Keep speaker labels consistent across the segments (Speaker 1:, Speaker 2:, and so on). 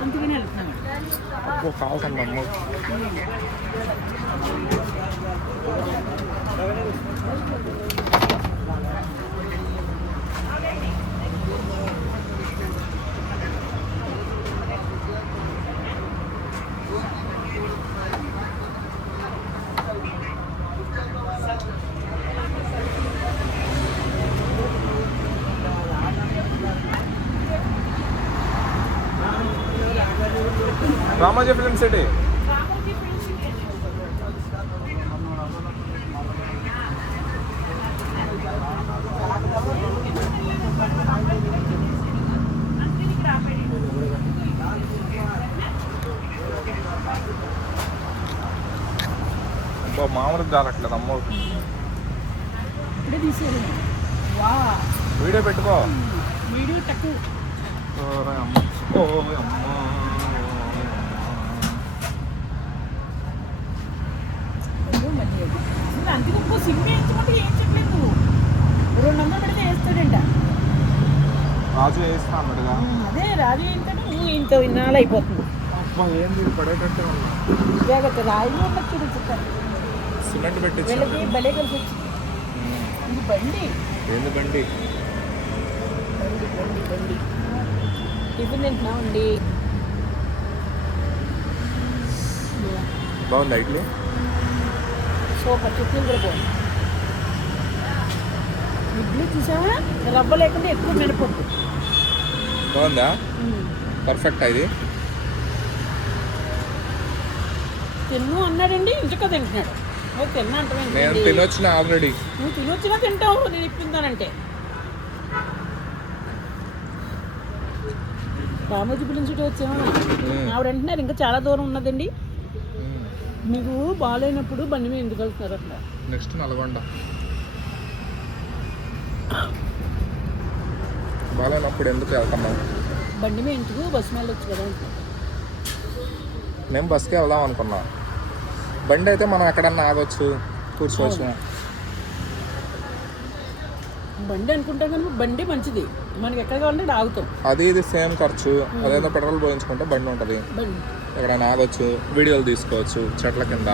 Speaker 1: అందుకని వెళ్తున్నాం
Speaker 2: అబ్బో కావాల్సింది అమ్మ రామోజీ ఫిలిం సిటీ మామూలుగా జారట్లేదు అమ్మ.
Speaker 1: ఇప్పుడే తీసేయాలి వా
Speaker 2: వీడియో పెట్టుకో.
Speaker 1: వీడియో తక్కువ.
Speaker 2: ఓ అమ్మ ఓ అమ్మ
Speaker 1: అయ్యో మళ్ళీ అది. అందుకు ఇంకో సిమ్ వేయించమంటే ఏం చెప్పలేదు నువ్వు? రెండు వందలు పెడితే వేస్తాడంట.
Speaker 2: రాజు వేస్తా
Speaker 1: అదే రాజు ఏంటంటే నువ్వు ఇంత ఇన్నాళ్ళు అయిపోతుంది. జాగ్రత్త రాజు ఉన్న చూపించుతాను
Speaker 2: సిమెంట్ పెట్టించు.
Speaker 1: వీళ్ళకి భలే కలిసి వచ్చింది ఇది బండి.
Speaker 2: ఏంది బండి?
Speaker 1: బండి బండి బండి. టిఫిన్ తింటున్నామండి
Speaker 2: బాగుంది ఇడ్లీ?
Speaker 1: సూపర్ చట్నీ కూడా బాగుంది ఇడ్లీ చూసావా? రవ్వ లేకుండా ఎక్కువ మినపప్పు.
Speaker 2: బాగుందా? పర్ఫెక్ట్ ఇది?
Speaker 1: తిన్ను అన్నాడండి ఇంటికి తింటున్నాడు. ఓ తిన్నా
Speaker 2: నేను
Speaker 1: అంటావేంటి
Speaker 2: తినొచ్చిన ఆల్రెడీ
Speaker 1: నువ్వు తినొచ్చినా తింటావు నేను ఇప్పిందానంటే రామోజీ పిలిచి వచ్చాము ఆవిడ అంటున్నారు ఇంకా చాలా దూరం ఉన్నదండి. మీకు బాగాలేనప్పుడు బండి మీద ఎందుకు వెళ్తున్నారు అట్లా?
Speaker 2: నెక్స్ట్ నల్గొండ. బాగాలేనప్పుడు ఎందుకు వెళ్తున్నాం?
Speaker 1: బండి మీద ఎందుకు? బస్సు మీద వెళ్ళొచ్చు కదా.
Speaker 2: మేము బస్కి వెళ్దాం అనుకున్నాం. బండి అయితే మనం ఎక్కడన్నా ఆగొచ్చు కూర్చోవచ్చు.
Speaker 1: బండి అనుకుంటాం కానీ బండి మంచిది. మనకి ఎక్కడ కావాలంటే ఆగుతాం.
Speaker 2: అది ఇది సేమ్ ఖర్చు. అదేదో పెట్రోల్ పోయించుకుంటే బండి ఉంటుంది. ఎక్కడైనా ఆగొచ్చు వీడియోలు తీసుకోవచ్చు చెట్ల కింద.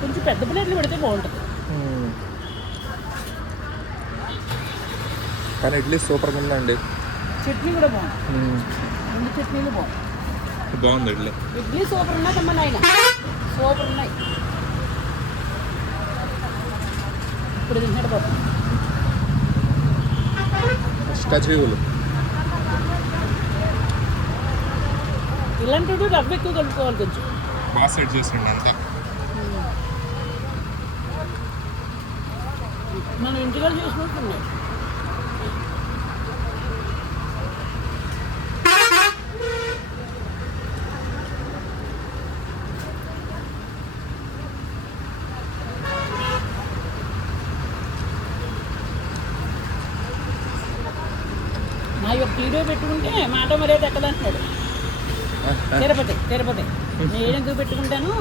Speaker 1: కొంచెం పెద్ద ప్లేట్లు పెడితే బాగుంటుంది.
Speaker 2: కానీ ఇడ్లీ సూపర్గా ఉందండి.
Speaker 1: చట్నీ కూడా బాగుంది. రెండు చట్నీలు బాగుంది.
Speaker 2: బాగుంది ఇడ్లీ.
Speaker 1: ఇడ్లీ సూపర్ నాయన. సూపర్ ఉన్నాయి. ఇప్పుడు తిన్నాడు బాబు
Speaker 2: అష్టాచీవులు
Speaker 1: ఇలాంటి రవ్వ ఎక్కువ కలుపుకోవాలి కొంచెం.
Speaker 2: బాగా సెట్ చేసిండి అంతా.
Speaker 1: మనం ఇంటిలో చేసినట్టున్నాయి వీడియో పెట్టుకుంటే మాట మర్యాద ఎక్కదంటున్నాడు. తిరుపతి తిరుపతి. నేను ఎందుకు పెట్టుకుంటాను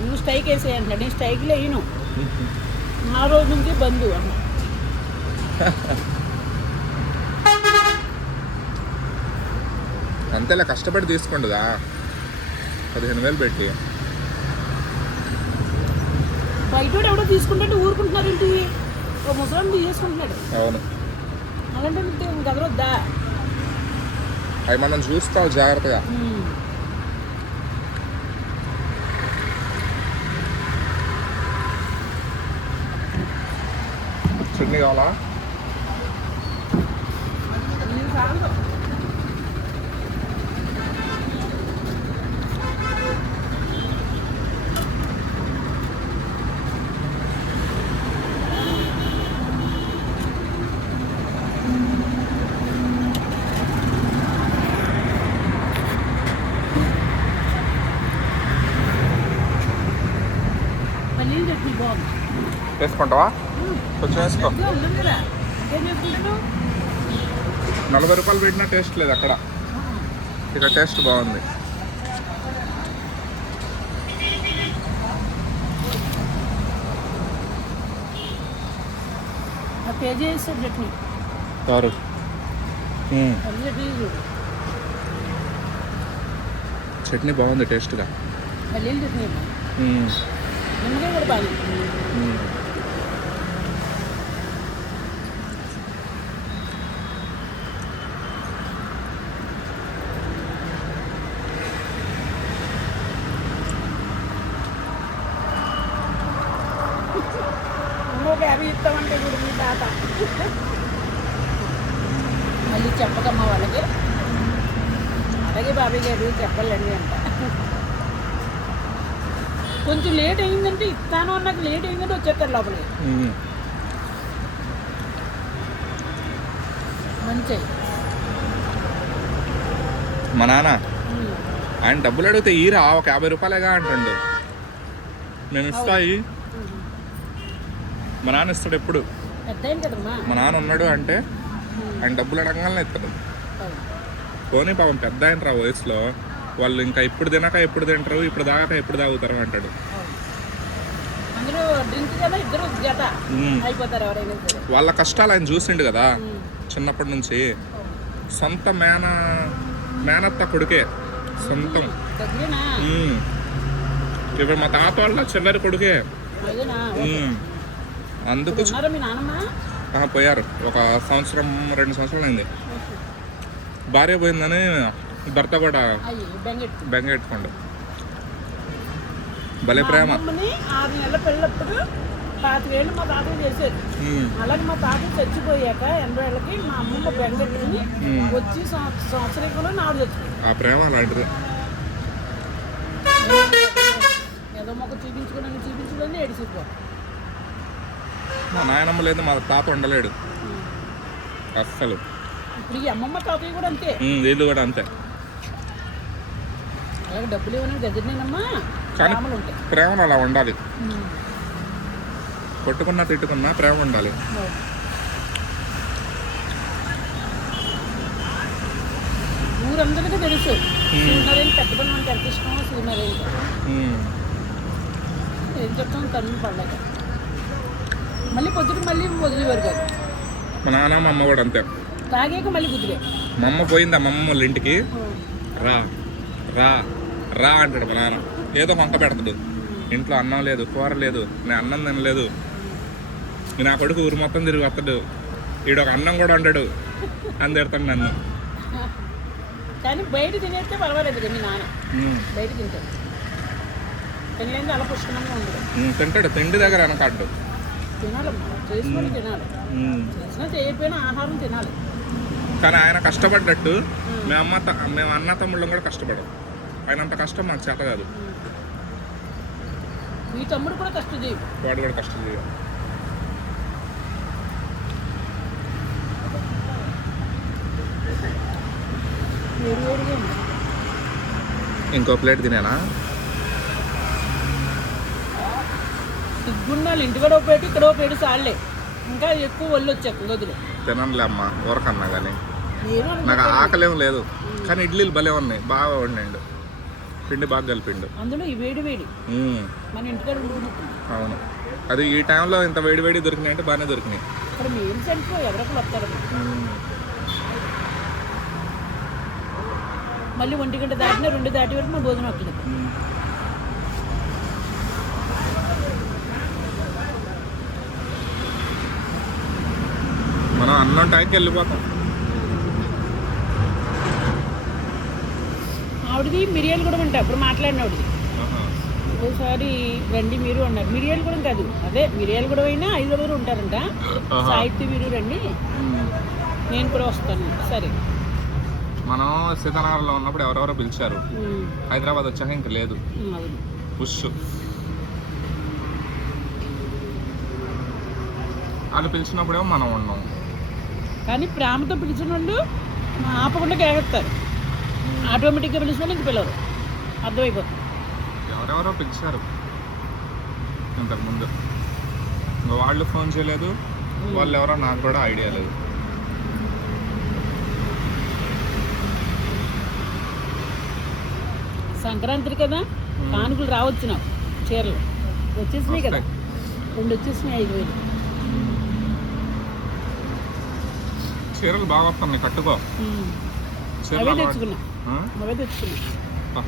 Speaker 1: నువ్వు స్ట్రైక్ వేసేయి అంటున్నాడు. నేను స్ట్రైక్లో వేయను. ఆ రోజు నుంచి బంధు అన్న
Speaker 2: అంతేలా కష్టపడి తీసుకోండిగా పదిహేను వేలు పెట్టి.
Speaker 1: బయట వాడు ఎవడో తీసుకుంటే ఊరుకుంటున్నారు ఏంటి? ఓ ముసలాం తీసుకుంటున్నాడు
Speaker 2: అవును.
Speaker 1: అలాంటి గదరొద్దా
Speaker 2: అవి మనం చూసుకోవాలి జాగ్రత్తగా చట్నీ కావాలా వేసుకుంటావా కొంచెం వేసుకో. నలభై రూపాయలు పెట్టినా టేస్ట్ లేదు అక్కడ. ఇక టేస్ట్ బాగుంది.
Speaker 1: తారు చట్నీ.
Speaker 2: బాగుంది టేస్ట్గా.
Speaker 1: ఇంకొక యాభై ఇస్తామంటే చూడు మీ తాత. మళ్ళీ చెప్పకమ్మా వాళ్ళకి. అలాగే బాబాయ్ గారు చెప్పాలండి అంట. కొంచెం లేట్ అయిందంటే ఇస్తాను అన్నాక లేట్ అయిందంటే వచ్చేస్తారు లోపలికి. మంచి.
Speaker 2: మా నాన్న ఆయన డబ్బులు అడిగితే ఈరా ఒక యాభై రూపాయలేగా అంటుండు. నేను ఇస్తాయి మా నాన్న ఇస్తాడు ఎప్పుడు? మా నాన్న ఉన్నాడు అంటే ఆయన డబ్బులు అడగానే ఇస్తాడు పోనీ పాపం పెద్ద ఆయన రా వయసులో. వాళ్ళు ఇంకా ఇప్పుడు తినక ఎప్పుడు తింటారు ఇప్పుడు తాగాక ఎప్పుడు తాగుతారు అంటాడు. వాళ్ళ కష్టాలు ఆయన చూసిండు కదా. చిన్నప్పటి నుంచి. సొంత మేన మేనత్త కొడుకే. సొంతం. ఇప్పుడు మా తాత వాళ్ళ చిల్లరి కొడుకే. అందుకు పోయారు. ఒక సంవత్సరం రెండు సంవత్సరాలు అయింది. భార్య పోయిందని భర్త కూడా
Speaker 1: అయ్యి బెంగెట్
Speaker 2: బెంగ పెట్టుకోండు భలే ప్రేమ.
Speaker 1: ఆరు నెలల పిల్లప్పుడు పాతికేళ్ళు మా తాతయ్య
Speaker 2: మ్మ్.
Speaker 1: అలాగే మా తాతయ్య చచ్చిపోయాక ఎనభై ఏళ్ళకి మా అమ్మమ్మ బెంగెట్టుకుని. వచ్చి సంవ- సంవత్సరీకంలో నాడు చచ్చిపోయింది.
Speaker 2: ఆ ప్రేమ అలాంటిది.
Speaker 1: ఏదో మొక్క చూపించుకుని చూపించుకొని ఏడిసిపోతాం
Speaker 2: మా నాయనమ్మ లేదు మా తాత ఉండలేడు. అస్సలు.
Speaker 1: ఇప్పుడు ఈ అమ్మమ్మ తాతయ్య కూడా అంతే.
Speaker 2: వీళ్ళు కూడా అంతే.
Speaker 1: అలాగే డబ్బులు దగ్గరనేనమ్మా?
Speaker 2: కానీ- ప్రేమను అలా ఉండాలి. కొట్టుకున్నా తిట్టుకున్నా ప్రేమ ఉండాలి.
Speaker 1: ఊరందరికీ తెలుసు. సూర్యనారాయణ పెద్ద పని మనకి ఎంత ఇష్టమో సూర్యనారాయణ. ఏం చెప్తాం? తల్లి పండగ. మళ్ళీ పొద్దున మళ్ళీ వదిలేవారు కాదు.
Speaker 2: మా నాన్న మా అమ్మ కూడా అంతే.
Speaker 1: తాగాక మళ్ళీ కుదిరే
Speaker 2: మా అమ్మ పోయింది? మా అమ్మ వాళ్ళ ఇంటికి. రా రా రా అంటాడు మా నాన్న. ఏదో వంక పెడతాడు ఇంట్లో అన్నం లేదు కూర లేదు నేను అన్నం తినలేదు. నా కొడుకు ఊరు మొత్తం తిరిగి వస్తాడు. ఈడు ఒక అన్నం కూడా వండాడు. అని తిడతాడు నన్ను.
Speaker 1: కానీ బయట తినేస్తే పర్వాలేదు మీ నాన్న. బయట తింటాడు. తినలేదు అలా పుష్కలంగా ఉండదు.
Speaker 2: తింటాడు. తిండి దగ్గర వెనకాడు
Speaker 1: తినాలమ్మా తినాలి. చేసినా చేయకపోయినా ఆహారం తినాలి.
Speaker 2: కానీ ఆయన కష్టపడ్డట్టు మేము. అమ్మ మేము అన్న తమ్ముళ్ళం కూడా కష్టపడం ఆయన అంత కష్టం మాకు చేత కాదు.
Speaker 1: మీ తమ్ముడు కూడా కష్టజీవి.
Speaker 2: వాడు కూడా కష్టం చేయాలి
Speaker 1: వేరు వేరుగా ఉంది.
Speaker 2: ఇంకో ప్లేట్ తినేనా?
Speaker 1: సిగ్గుండాలి ఇంటికాడ ఒక పేటు ఇక్కడ ఒక పేటు సార్లే ఇంకా ఎక్కువ ఒళ్ళు వచ్చేస్తుంది వదిలే
Speaker 2: తిననులే అమ్మ ఊరకన్నా కానీ నాకు ఆకలేం లేదు కానీ ఇడ్లీలు భలే ఉన్నాయి బాగా వండిండు. పిండి బాగా కలిపిండు.
Speaker 1: అందులో ఈ వేడి వేడి. మన ఇంటికాడ
Speaker 2: అవును. అది ఈ టైంలో ఇంత వేడి వేడి దొరికినాయి అంటే బాగానే దొరికినాయి.
Speaker 1: ఇక్కడ మీరు చనిపో ఎవరొకరు వస్తారు. మళ్ళీ ఒంటి గంట దాటిన రెండు దాటి వరకు మా భోజనం వస్తుంది
Speaker 2: మనం అన్నం టైంకి వెళ్ళిపోతాం.
Speaker 1: ఆవిడది మిరియాలు కూడా ఉంటాయి. అప్పుడు మాట్లాడిన ఆవిడది. ఒకసారి రండి మీరు అన్నారు. మిరియాలు కూడా కాదు. అదే మిరియాలు కూడా అయినా ఐదుగురు ఉంటారంట. సాహిత్య మీరు రండి. నేను కూడా వస్తాను. సరే.
Speaker 2: మనం సీతానగర్లో ఉన్నప్పుడు ఎవరెవరో పిలిచారు. హైదరాబాద్ వచ్చాక ఇంక లేదు. పుష్. వాళ్ళు పిలిచినప్పుడేమో మనం ఉన్నాం.
Speaker 1: కానీ ప్రేమతో పిలిచిన వాళ్ళు ఆపకుండా కేగేస్తారు ఆటోమేటిక్గా పిలిచిన వాళ్ళు ఇంక పిలవరు. అర్థమైపోతుంది.
Speaker 2: ఎవరెవరో పిలిచారు. ఇంతకుముందు. వాళ్ళు ఫోన్ చేయలేదు. వాళ్ళు ఎవరో నాకు కూడా ఐడియా లేదు.
Speaker 1: సంక్రాంతి కదా? కానుకలు రావచ్చు నాకు చీరలు. వచ్చేసినాయి కదా. రెండు వచ్చేసినాయి ఐదు వేలు.
Speaker 2: చీరలు బాగా వస్తాయి కట్టుకో. చీరలు
Speaker 1: తెచ్చుకున్నా. తెచ్చుకున్నా.